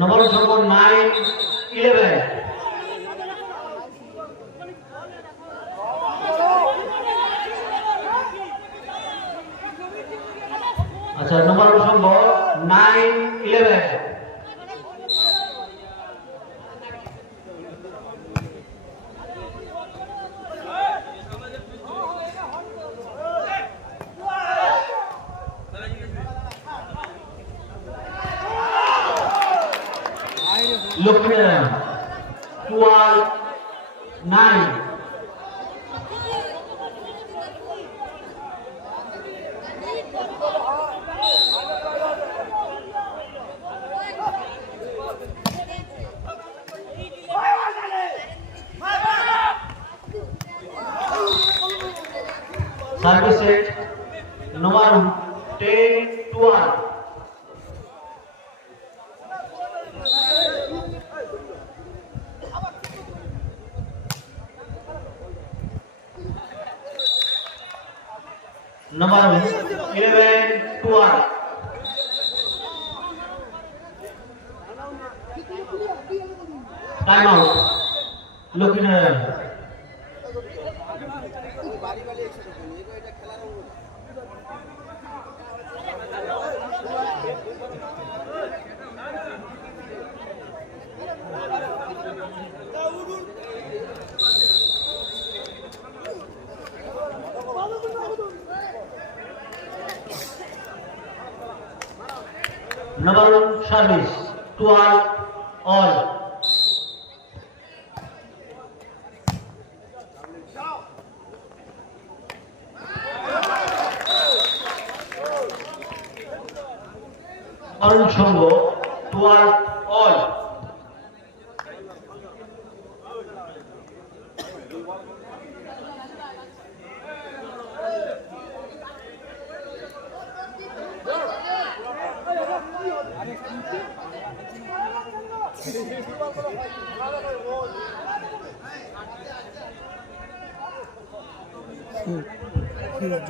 নবারুণ সংঘ 9-11। আচ্ছা, Nabarun Sangha 9-11। Lakshminarayan 12-9। Service set Nabarun 10-12। Nabarun 11-12। Time out Lakshminarayan. Nabarun service 12-all। অরুণ সংঘ 12-all।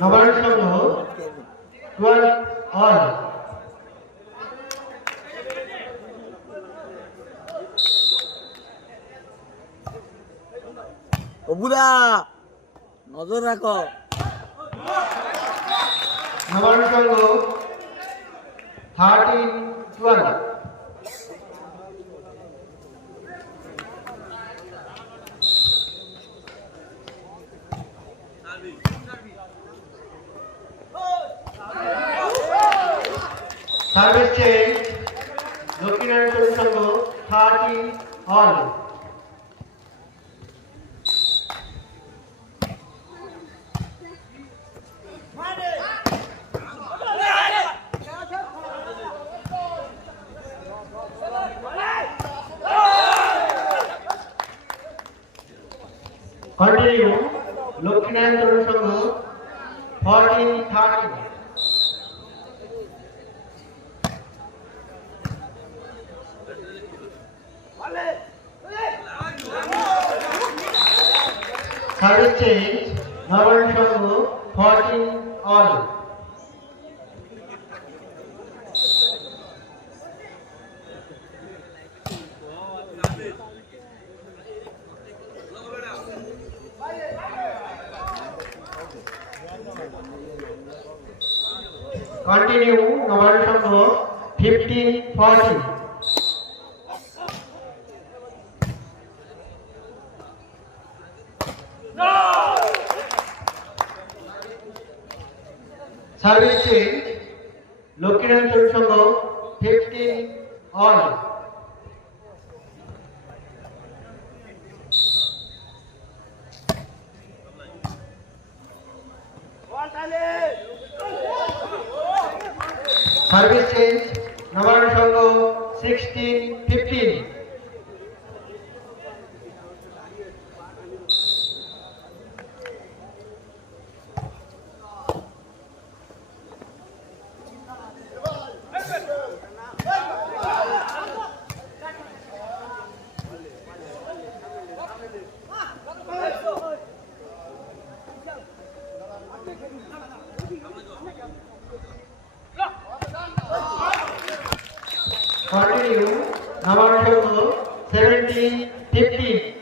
নবারুণ সংঘ 12-all। অবুদা নজর রাখো। নবারুণ সংঘ 13-12। সার্ভিস চেঞ্জ লক্ষ্মীনারায়ণ সংঘ 30-all। কন্টিনিউ লক্ষ্মীনারায়ণ তরুণ সংঘ 14-13। সার্ভিস চেঞ্জ নবায়ন সংঘ 14-all। কন্টিনিউ নবায়ন সংঘ 15-14। সার্ভিস চেঞ্জ লক্ষ্মীনারায়ণ তরুণ সংঘ 15-all। সার্ভিস চেঞ্জ নবায়ন সংঘ 16-15। কন্টিনিউ নবায়ন সংঘ 17-15।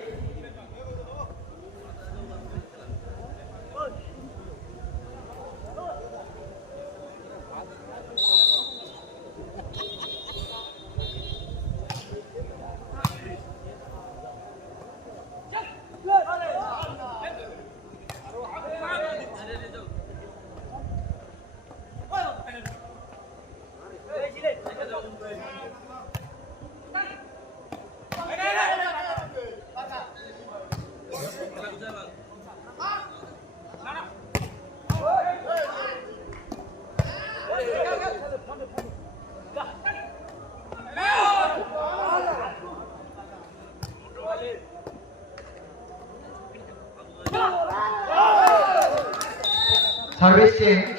সার্ভিস চেঞ্জ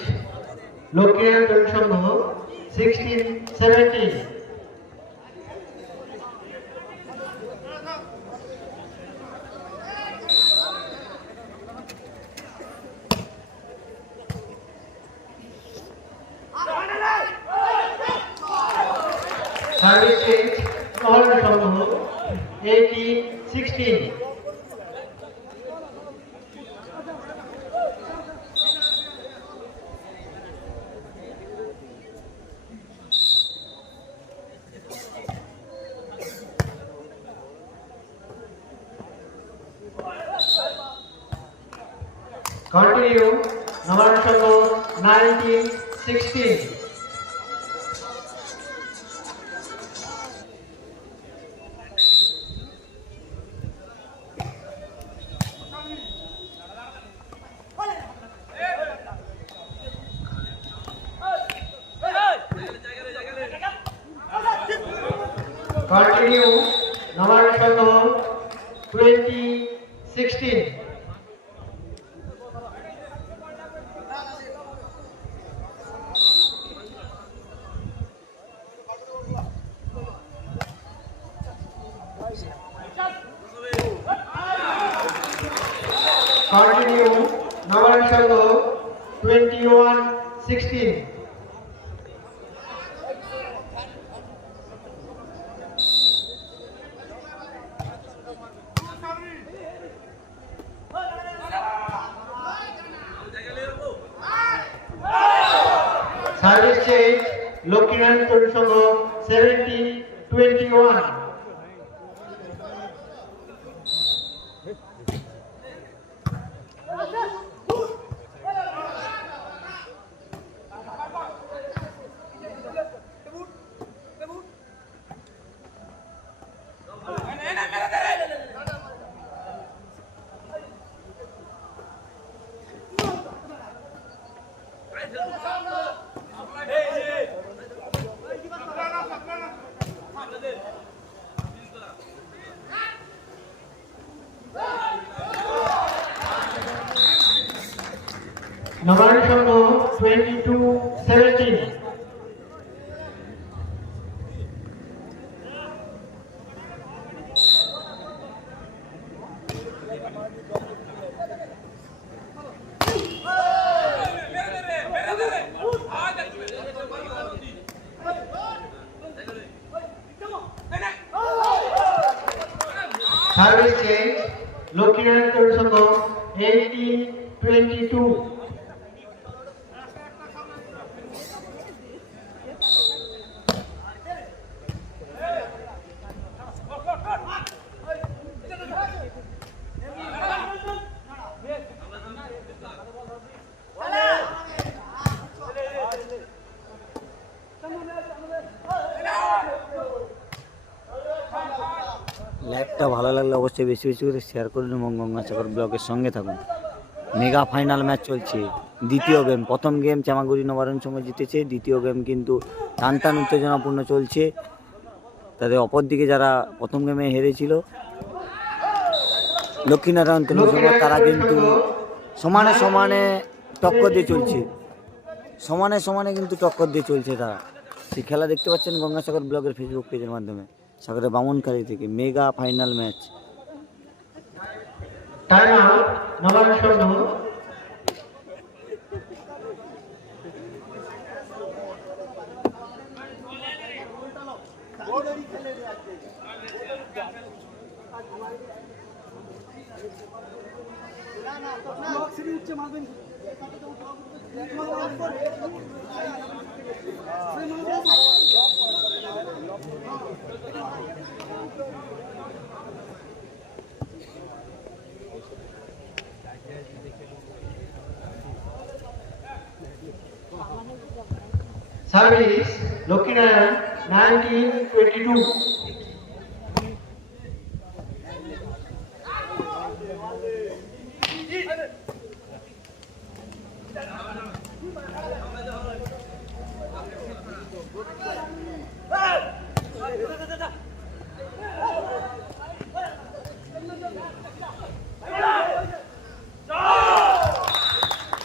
লক্ষ্মীনারায়ণ তরুণ সংঘ 16-17। সার্ভিস চেঞ্জ নবায়ন সংঘ 18-16। কন্টিনিউ নবায়ন সংঘ 19-16। কন্টিনিউ নবায়ন সংঘ 20-16। কন্টিনিউ নবায়ন সংঘ 21-16। সার্ভিস চেঞ্জ লক্ষ্মীনারায়ণ তরুণ সংঘ 17-21। নবারণ সংঘ 22-17। সার্ভিস চেঞ্জ লক্ষ্মীনারায়ণ তরুণ সংঘ 18-22। লাইভটা ভালো লাগলে অবশ্যই বেশি বেশি করে শেয়ার করুন এবং গঙ্গাসাগর ব্লগের সঙ্গে থাকুন। মেগা ফাইনাল ম্যাচ চলছে, দ্বিতীয় গেম। প্রথম গেম চামাগুড়ি নবারণ সংঘ জিতেছে, দ্বিতীয় গেম কিন্তু টান টান উত্তেজনাপূর্ণ চলছে। তাদের অপর দিকে যারা প্রথম গেমে হেরেছিল লক্ষ্মীনারায়ণ তরুণ সংঘ, তারা কিন্তু সমানে সমানে টক্কর দিয়ে চলছে, সমানে সমানে কিন্তু টক্কর দিয়ে চলছে তারা। সেই খেলা দেখতে পাচ্ছেন গঙ্গাসাগর ব্লগের ফেসবুক পেজের মাধ্যমে। সাগরের বামনখালী থেকে mega final match. Time out Nabarun Sangha. Service Lakshminarayan 19-22।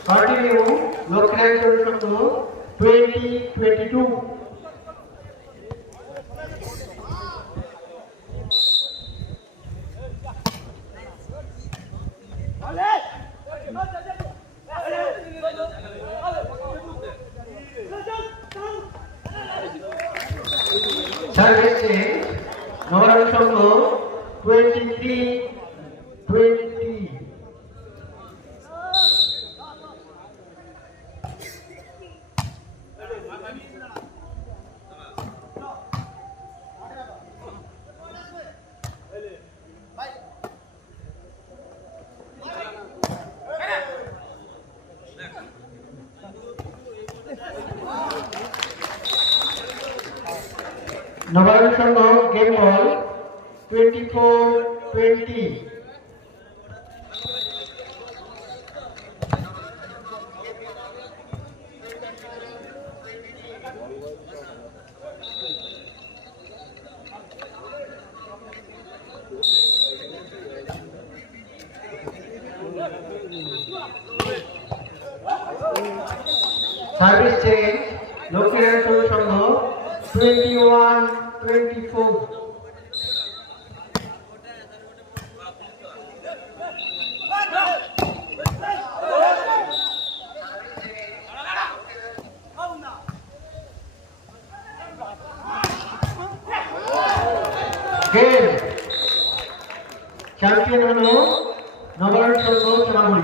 Continue Lakshminarayan Tarun Sangha 20-22। Service change Nabarun Sangha 23-20। Nabarun Sangha game ball 24-20। Service change Lakshminarayan Tarun Sangha 21-24। Game champion হলো নবারণ সংঘ চামাগুড়ি।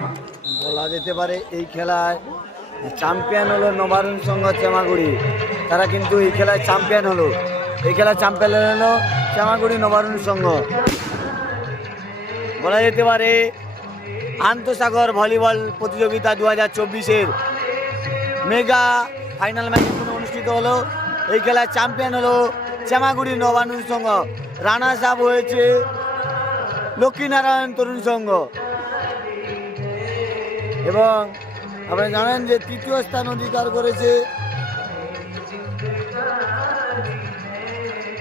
বলা যেতে পারে এই খেলায় চ্যাম্পিয়ন হলো নবারণ সংঘ চামাগুড়ি। তারা কিন্তু এই খেলায় চ্যাম্পিয়ন হলো, এই খেলায় চ্যাম্পিয়ন হলো চামাগুড়ি নবারণ সংঘ। বলা যেতে পারে আন্তঃসাগর ভলিবল প্রতিযোগিতা 2024-এর মেগা ফাইনাল ম্যাচ অনুষ্ঠিত হলো। এই খেলায় চ্যাম্পিয়ন হলো চামাগুড়ি নবারণ সংঘ, রানার্স আপ হয়েছে লক্ষ্মীনারায়ণ তরুণ সংঘ। এবং আপনারা জানেন যে তৃতীয় স্থান অধিকার করেছে,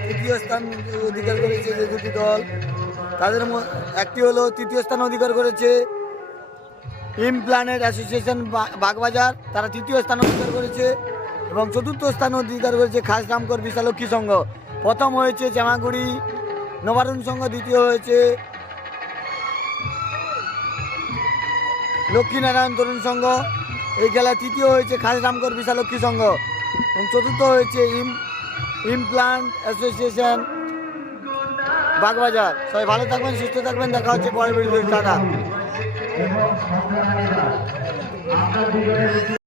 তৃতীয় স্থান অধিকার করেছে যে দুটি দল, তাদের একটি হলো তৃতীয় স্থান অধিকার করেছে ইমপ্ল্যানেট অ্যাসোসিয়েশন বাগবাজার, তারা তৃতীয় স্থান অধিকার করেছে। এবং চতুর্থ স্থান অধিকার করেছে খাসরামকর বিশালক্ষী সংঘ। প্রথম হয়েছে জামাগুড়ি নবারুণ সংঘ, দ্বিতীয় হয়েছে লক্ষ্মীনারায়ণ তরুণ সংঘ। এই খেলায় তৃতীয় হয়েছে খাসরামকর বিশালক্ষী সংঘ এবং চতুর্থ হয়েছে ইমপ্ল্যান্ট অ্যাসোসিয়েশন বাগবাজার। সবাই ভালো থাকবেন, সুস্থ থাকবেন, দেখা হচ্ছে পরের ভিডিওতে। টাটা।